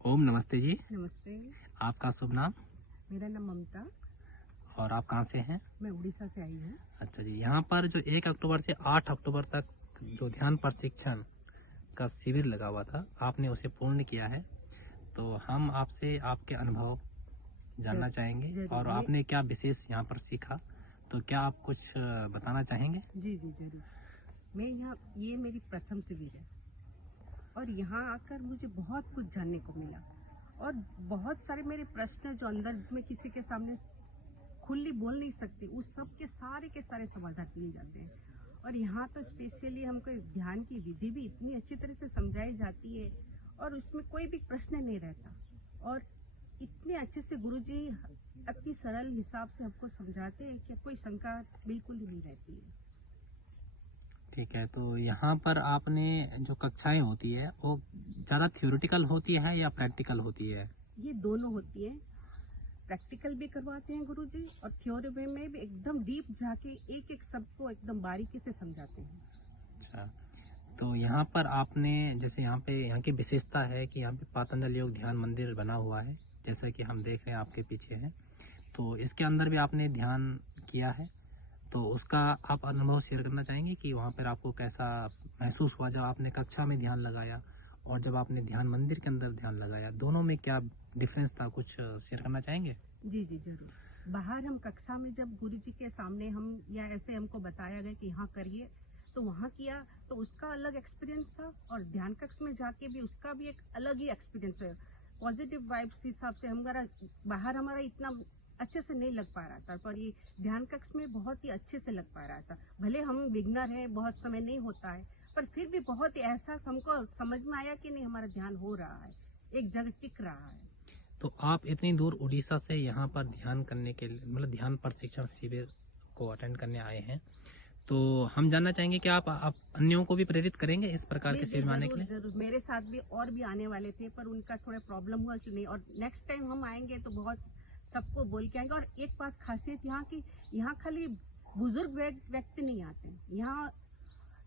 ओम नमस्ते जी। नमस्ते। आपका शुभ नाम? मेरा नाम ममता। और आप कहाँ से हैं? मैं उड़ीसा से आई हूँ। अच्छा जी, यहाँ पर जो 1 अक्टूबर से 8 अक्टूबर तक जो ध्यान प्रशिक्षण का शिविर लगा हुआ था, आपने उसे पूर्ण किया है। तो हम आपसे आपके अनुभव जानना चाहेंगे जरूर और आपने क्या विशेष यहाँ पर सीखा। तो क्या आप कुछ बताना चाहेंगे? जी जरूर। मैं यहाँ, ये मेरी प्रथम शिविर है और यहाँ आकर मुझे बहुत कुछ जानने को मिला और बहुत सारे मेरे प्रश्न जो अंदर में किसी के सामने खुली बोल नहीं सकती, उस सब के सारे समाधान दिए जाते हैं। और यहाँ तो स्पेशली हमको ध्यान की विधि भी इतनी अच्छी तरह से समझाई जाती है और उसमें कोई भी प्रश्न नहीं रहता और इतने अच्छे से गुरुजी अति सरल हिसाब से हमको समझाते हैं कि कोई शंका बिल्कुल ही नहीं रहती है। ठीक है, तो यहाँ पर आपने जो कक्षाएं होती है वो ज़्यादा थ्योरेटिकल होती है या प्रैक्टिकल होती है? ये दोनों होती है। प्रैक्टिकल भी करवाते हैं गुरुजी और थ्योरी में भी एकदम डीप जाके एक एक शब्द को एकदम बारीकी से समझाते हैं। अच्छा, तो यहाँ पर आपने जैसे यहाँ की विशेषता है कि यहाँ पे पातंजल योग ध्यान मंदिर बना हुआ है, जैसे कि हम देख रहे हैं आपके पीछे है। तो इसके अंदर भी आपने ध्यान किया है, तो उसका आप अनुभव शेयर करना चाहेंगे कि वहाँ पर आपको कैसा महसूस हुआ जब आपने कक्षा में ध्यान लगाया और जब आपने ध्यान मंदिर के अंदर ध्यान लगाया, दोनों में क्या डिफरेंस था? कुछ शेयर करना चाहेंगे? जी जरूर। बाहर हम कक्षा में जब गुरुजी के सामने हम या ऐसे हमको बताया गया कि यहाँ करिए, तो वहाँ किया तो उसका अलग एक्सपीरियंस था और ध्यान कक्ष में जाके भी उसका भी एक अलग ही एक्सपीरियंस है। पॉजिटिव वाइब्स हिसाब से हमारा इतना अच्छे से नहीं लग पा रहा था, पर ये ध्यान कक्ष में बहुत ही अच्छे से लग पा रहा था। भले हम बिगनर हैं, बहुत समय नहीं होता है, पर फिर भी बहुत ही एहसास हमको समझ में आया कि नहीं, हमारा ध्यान हो रहा है, एक जगह टिक रहा है। तो आप इतनी दूर उड़ीसा से यहाँ पर ध्यान करने के लिए, मतलब ध्यान प्रशिक्षण शिविर को अटेंड करने आए हैं, तो हम जानना चाहेंगे कि आप अन्यों को भी प्रेरित करेंगे इस प्रकार के शिविर में आने के लिए? जरूर। मेरे साथ भी और भी आने वाले थे, पर उनका थोड़ा प्रॉब्लम हुआ कि नहीं, और नेक्स्ट टाइम हम आएंगे तो बहुत सबको बोल के आएंगे। और एक बात खासियत यहाँ की, यहाँ खाली बुजुर्ग व्यक्ति नहीं आते हैं, यहाँ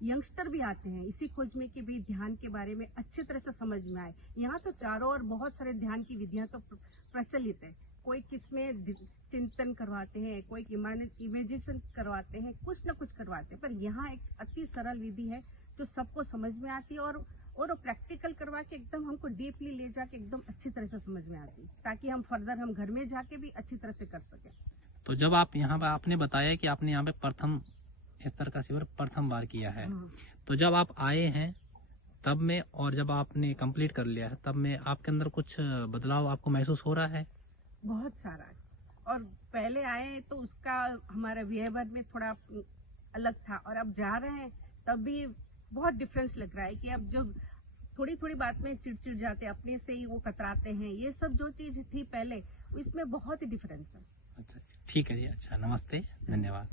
यंगस्टर भी आते हैं इसी खोज में कि भी ध्यान के बारे में अच्छी तरह से समझ में आए। यहाँ तो चारों ओर बहुत सारे ध्यान की विधियां तो प्रचलित है। कोई किसमें चिंतन करवाते हैं, कोई इमेजिनेशन करवाते हैं, कुछ न कुछ करवाते हैं, पर यहाँ एक अति सरल विधि है जो सबको समझ में आती है और प्रैक्टिकल करवा के एकदम हमको डीपली ले जाके एकदम अच्छी तरह से समझ में आती है, ताकि हम फर्दर हम घर में जाके भी अच्छी तरह से कर सकें। तो जब आप यहाँ पर, आपने बताया कि आपने यहाँ पे प्रथम स्तर का शिविर प्रथम बार किया है, तो जब आप आए हैं तब में और जब आपने कंप्लीट कर लिया है तब में आपके अंदर कुछ बदलाव आपको महसूस हो रहा है? बहुत सारा। और पहले आए तो उसका हमारा व्यवहार में थोड़ा अलग था, और अब जा रहे हैं तब भी बहुत डिफरेंस लग रहा है कि अब जो थोड़ी बात में चिड़चिड़ जाते, अपने से ही वो कतराते हैं, ये सब जो चीज थी पहले, इसमें बहुत ही डिफरेंस है। अच्छा, ठीक है जी। अच्छा, नमस्ते, धन्यवाद।